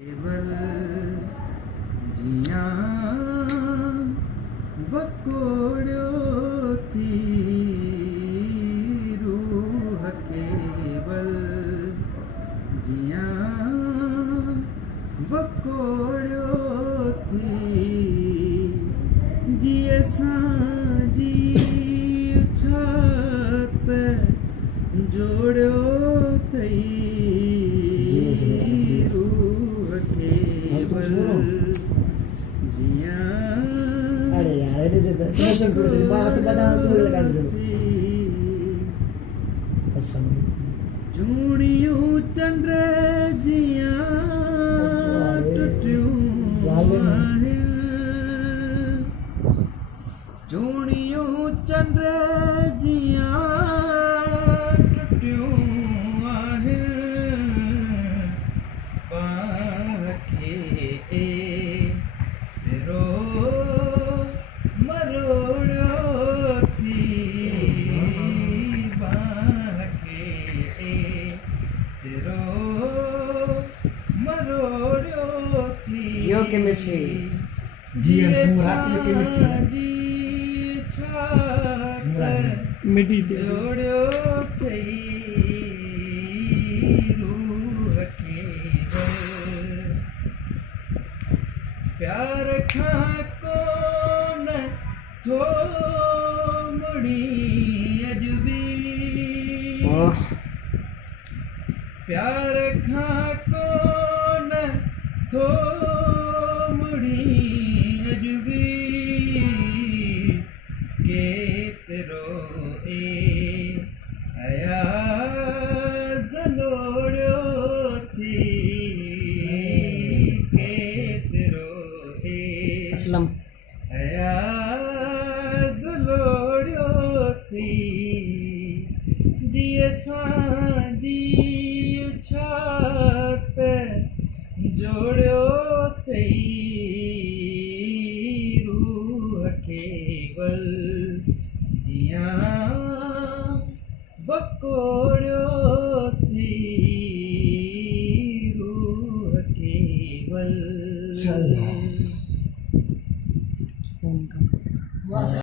केवल जियां वकोड़ियो थी रूह केवल जियां वकोड़ियो थी जिए सांजी छाप जोड़ियो थई अरे यार ini dia tuh terus baat pada tuh lagi dulu pas kamu चूड़ियों चंद्र जिया टूटियों चूड़ियों चंद्र जिया टूटियों पाखे तेरो मरोड़ो थी बाके तेरो मरोड़ो थी geochemistry जी मिट्टी जोड़ो कई रूह केवल प्यार खा कोन थो मुड़ी अजबी प्यार खा कोन थो मुड़ी अजबी केतिरो आया ज़लोड़ियो थी केतिरो असलम आया ज़लोड़ियो थी जिए सांजी छात जोड़ियो थई रूह केवल जियां वकोड़ियो थी रूह केवल